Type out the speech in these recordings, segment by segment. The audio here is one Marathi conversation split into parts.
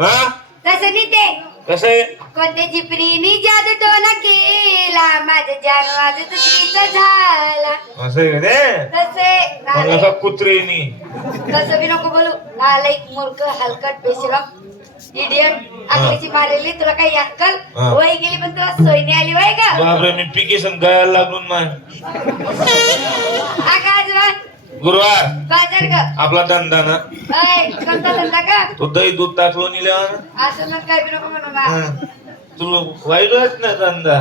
हा? तसं नाही ते. कसं आहे? कोणत्या जिपरीनी जादू टोना केला? माझं जान माझं तुझीचा झाला. असं आहे का ते? तसे म्हणलं का कुत्रीनी? तसं बी नको बोलू. नालायक मूर्ख हलकट बेशरम इडियट अकलीची मारलेली तुला काही अक्कल? हा. वय गेली पण तुला सोय नाही आली वय का बापरे मी पिकेसन गायला लागून नाही आकाश गुरुवार. बाजार का आपला धंदा ना अय कोणता धंदा का तो दही दूध टाकलो निल्या असं मग काय बी नको म्हणू ना तुला वाईटच ना धंदा.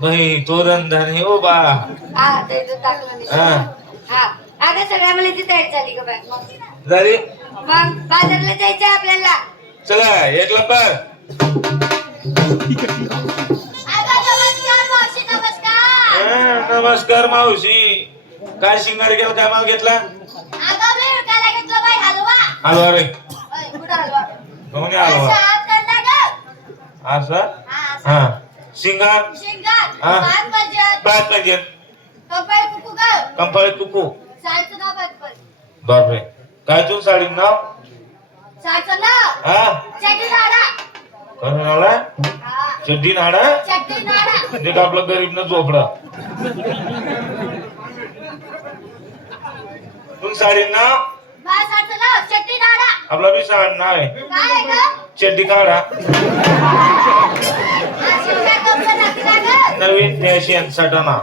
बाई तो धंदा नाही हो बा. हा ते तर टाकलं नाही. हा. हा. अगं सगळ्या मुलीची तयारी झाली का बाय मग झाली? मग बाजारला जायचं आपल्याला. चला एक लपर हा, नमस्कार मावशी. काय शिंगार केला काय माल घेतला? आलो अरे कोणी आलो असं हा शिंगार? हा. पाच म्हणजे कंपाळी तुकू बापरे. काय तू साडी नाव? हा. करून आला चड्डी नाडा? ते आपलं गरीब न झोपडा. तू साडी नाव आपला बी साडी नाव आहे. चड्डी काढा. नवीन फॅशन सटाणा.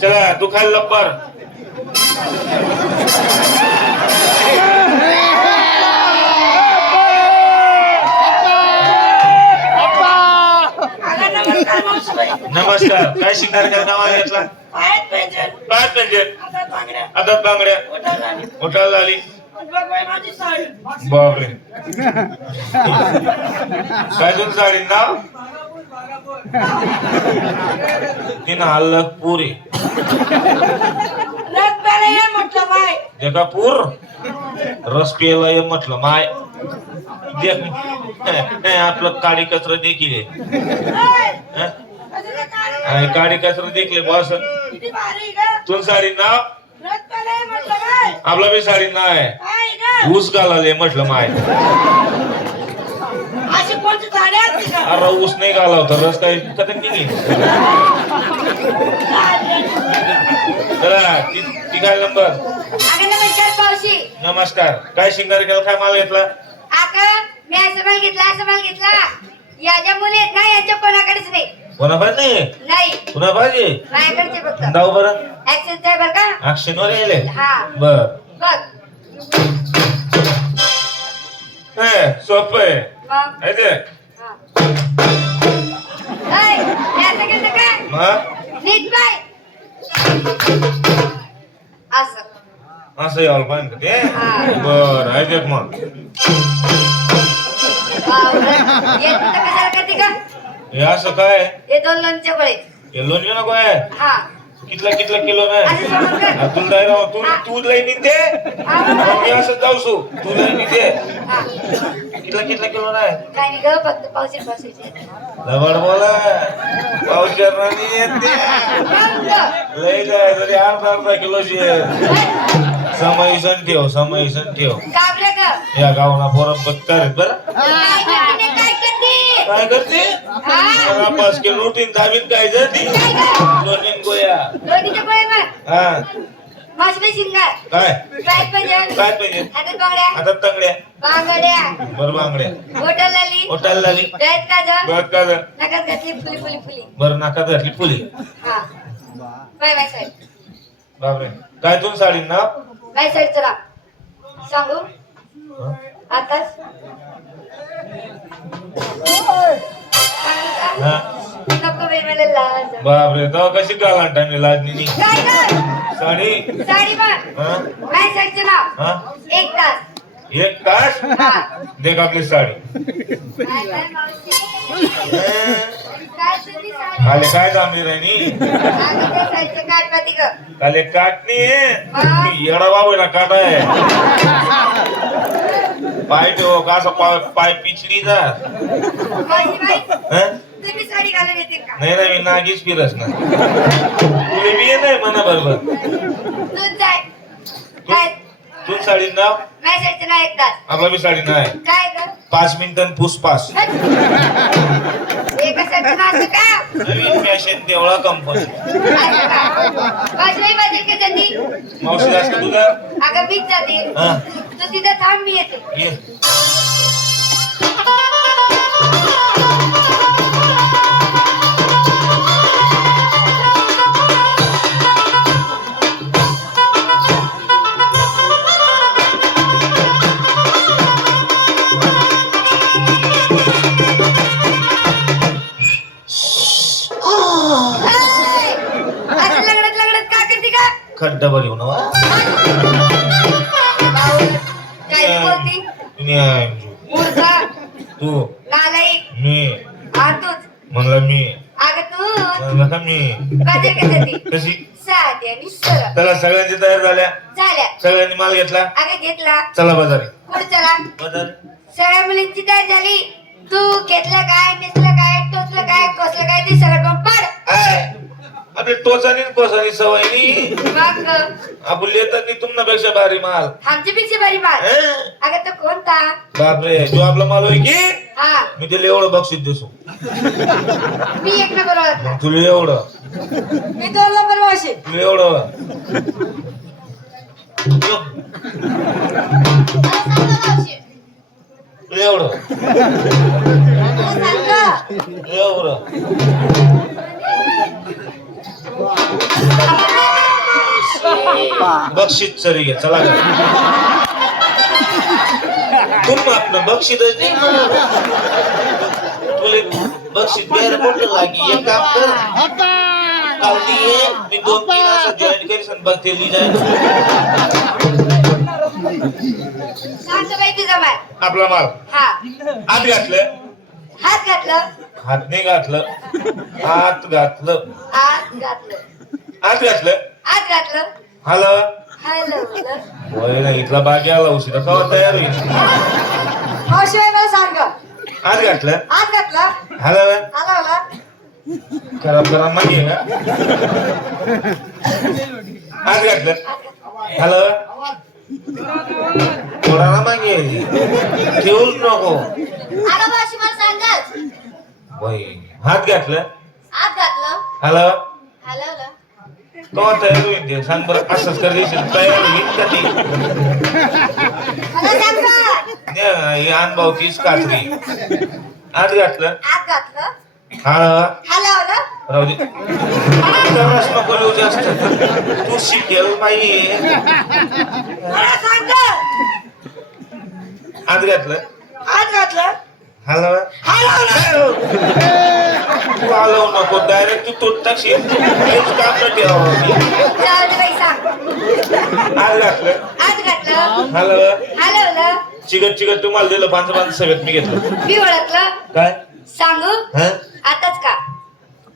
चला तू खायला लब्बर नमस्कार. काय शिकार काय नाव घेतला पाच म्हणजे आता बांगड्या. उठायला आली बापरे. काय तुझं साडी? नाव? तिनं हल्ल पुरी जगा पूर रस पियाला ये म्हटलं माय. देख नाही, आपलं काडी कचरा देखील आहे. आणि काडी कसर देखले बॉस तुझं साडी नाव? आपला बी साडी नाव आहे. ऊस घालाले म्हटलं माय. अरे ऊस नाही घाला होता रस काय? केली ती काय नंबर. नमस्कार. काय शिंगार केला काय माल घेतला? घेतला असं माल घेतला. या ज्या मुली आहेत ना यांच्या कोणाकडेच नाही. कोणा पाहिजे नाही. पुन्हा पाहिजे माझ्याकडचे फक्त. दाव बरं? ऍक्सेस आहे बरं का? येले हा. बर. बघ. सोप आहे. मग? हा. ऐ, हे असं केलं का? मग? नीट पाय. असं. असं यावं पाहिजे का ते? हा. बर ते मग. हे असं काय? हे दोन लोणचे बळे हे लोणी नको आहे? हा. कितला कितला किलो नाही? तुला नाही राव, तू तू लई निघते? मी असं जाऊ सो. तू लई निघते. कितला कितला किलो नाही? काय नाही ग फक्त पावशी पावशीचे लवड बोला. पावशेर राणी येते. लई जाय तरी अर्धा अर्धा किलोची आहे. समयसन ठेव समयसन ठेव. या गावना पोरं बघकार बरं. काय करते ते, काय करते? काय करते? हा? मला पाच किलो उठीन दाबीन काय जाती दोन गोया हा. काय? पाहिजे हातात तंगड्या. बर बांगड्या. होटल होटायला लागली बघ का जर नकात घातली फुली बर घातली बापरे. काय तुझं साडी ना बाय साहेब चला सांगू? आताच? हा? नको बाई मला लाज. बापरे तेव्हा कशी गाला टाइम लाजनी काय ग? साडी? साडी बघ. हा? नाव हा? एक तास. एक तास. देख आपली साडी. काय काय तुझी साडी? खाली काय नी काटणी. येडा बाबू ना काटा आहे. पाय ठेव का असं पाय पिचली जा? तुम्ही नाही नाही मी नागीच फिरस ना तुला बी ये नाही म्हणा बरोबर. तू साडी नाव नाही माझ्यासाठी नाही एक तास आपला बी साडी नाही. काय ग? पाच मिनिटं पुसपास नाच का? नवीन फॅशन तेवढा कंपनी असं का? बाजूही बाजू की त्यांनी. मावशी जास्त तुझं? अगं मीच जाते. हा. तू तिथं थांब मी येते. ये. काय बोलती न्याय. मूर्ख. तू. नालायक. मी. आतूच म्हणलं मी. अगं तू म्हणलं मी? बाजार कशी? साधी आणि सरळ. त्याला सगळ्यांची तयार झाल्या. झाल्या. सगळ्यांनी माल घेतला? अगं घेतला. चला बाजारी. पुढे चला. बाजारी. सगळ्या मुलींची तयार झाली. तू घेतलं काय नेसलं काय टोचलं काय कोसलं काय ते सगळं पण पाड. आपली टोचानी कोसानी सवयनी. मग आपण येतात की तुमच्यापेक्षा भारी माल. आमची पेक्षा बरी मार हं? अगं तो कोणता? बापरे जो आपला माल होय की? हा. मी तिला एवढं बक्षीस देसो मी एक नंबर ओळखला तुला एवढं. मी दोन नंबर वाशी तुला एवढं. तुला एवढं. एवढं. बक्षीस चरी घे चला आपलं बक्षीसच नाही तुले बक्षीस द्यायला कुठं लागी एक काम कर. कालती ये. मी दोन तीन असं जॉईन करीस आणि बघ ते लिहिलंय सांगतो बाई तुझा मार आपला माल. हा. आत घातलं. हात घातलं. हात नाही घातलं. हात घातलं. घातलं. आत घातलं? आत घातलं. हॅलो? हॅलो ना इथला बागी आला उशिरा कवा तयार होईल? मला सांग. आत घातलं? आत घातलं. हॅलो? खराब मागे आत घातलं? हॅलो? ना मागे ठेवूच नको. मला सांगच. हात घातलं? आत घातलं. हॅलो? हॅलो कवा तयार होईल ते सांग बरं असंच कर देशील तयार होईल का ती ही अनुभव तीच काचरी आत घातलं. आत घातलं. हॅलो हॅलो राहू दे. तरच नको लिहू जास्त. तू शिकेल बाई. आत घातलं. आत घातलं. हॅलो. हॅलो. तू आलो नको डायरेक्ट तू तोट टाकशील हेच काम न ठेवावं जाऊ दे बाई सांग. आत घातलं. आत घातलं. हॅलो. हॅलो चिकट चिकट तुम्हाला दिलं पाच पाच सगळ्यात मी घेतलं. मी ओळखलं. काय? सांगू? हा? आताच का?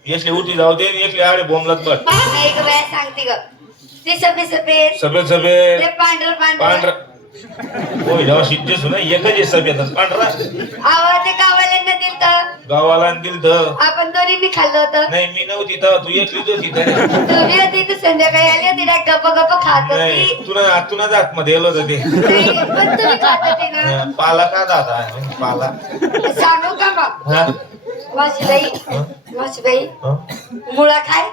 एकली उठी जाऊ दे आणि एकली आडे बोंबलत बट नाही ग बाया सांगते ग. ते सफेद सफेद सगळे सगळे ते पांढर पांढर. पांढरा. होय जेव्हा शिकतेस ना एकच आहे सफेद पांढरा. आवा ते गावाल्यांना दिल तर गावाला दिल तर आपण दोन्हींनी खाल्लं होतं. नाही मी नव्हती तर तू एकलीच होती तर तुम्ही होती तर संध्याकाळी आली होती ना गप्प गप्प खात नाही होती. तुला तुला जात मध्ये येलो होतं ते. नाही, पण तुम्ही खात होते ना. पाला का दादा पाला सांगू का मग? हा. माशीबाई हं? माशीबाई हा? मुळा खाय.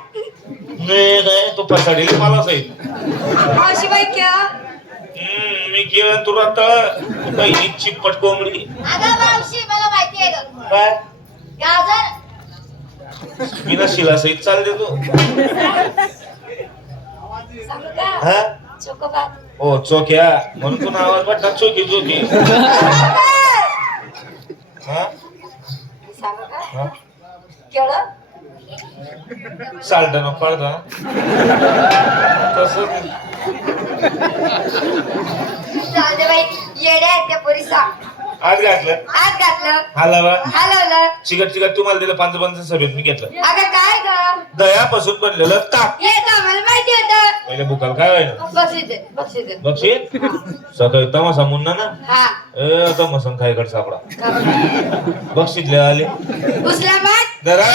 नाही नाही तू पसाडी मला सहित माशीबाई क्या? हम्म, मी केलं तू रत्ता पहिली चिपट कोंबडी. अगं मावशी मला माहिती आहे ग. काय? गाजर. मी ना शिला सहित चालते तू. सांगू का? हा? चोकोबार हो चोक्या म्हणून तू नावाज पडता चोकी चोकी हा? सांगू का? हा? केळं. चालतं ना पडता तसं चालते बाई येड्या आहेत त्या पोरी सांग आज घातलं? आत घातलं. हलवा हलवलं. चिकट चिकट तुम्हाला दिलं पंच पंच सभेत मी घेतलं. अगं काय ग? दयापासून बनलेलं ताक. येत आम्हाला माहिती होतं. पहिले बुकाल काय व्हायला बक्षीस दे बक्षीस दे बक्षीस सकाळी तमासा मुन्ना ना? हा. ए तमासन खायकड सापडा? बक्षीस आले? उचला जरा.